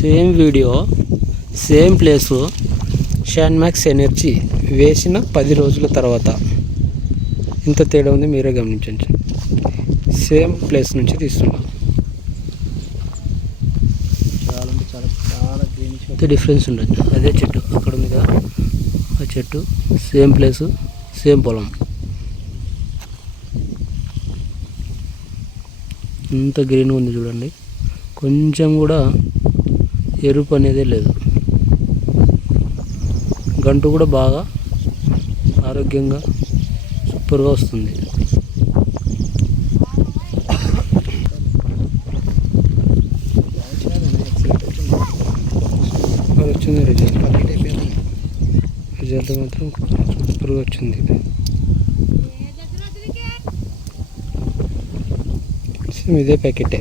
Same video same place షాన్మాక్స్ energy వేసిన 10 రోజుల తర్వాత ఇంత తేడా ఉంది, మీరే గమనించండి. సేమ్ ప్లేస్ నుంచి తీస్తున్నాం, ఇంత డిఫరెన్స్ ఉండదు. అదే చెట్టు అక్కడ ఉంది కదా, ఆ చెట్టు సేమ్ ప్లేసు సేమ్ పొలం, ఇంత గ్రీన్ ఉంది చూడండి. కొంచెం కూడా ఎరుపు అనేదే లేదు. గంటు కూడా బాగా ఆరోగ్యంగా సూపర్గా వస్తుంది. వచ్చింది రిజల్ట్ మాత్రం సూపర్గా వచ్చింది. ఇదే ప్యాకెటే.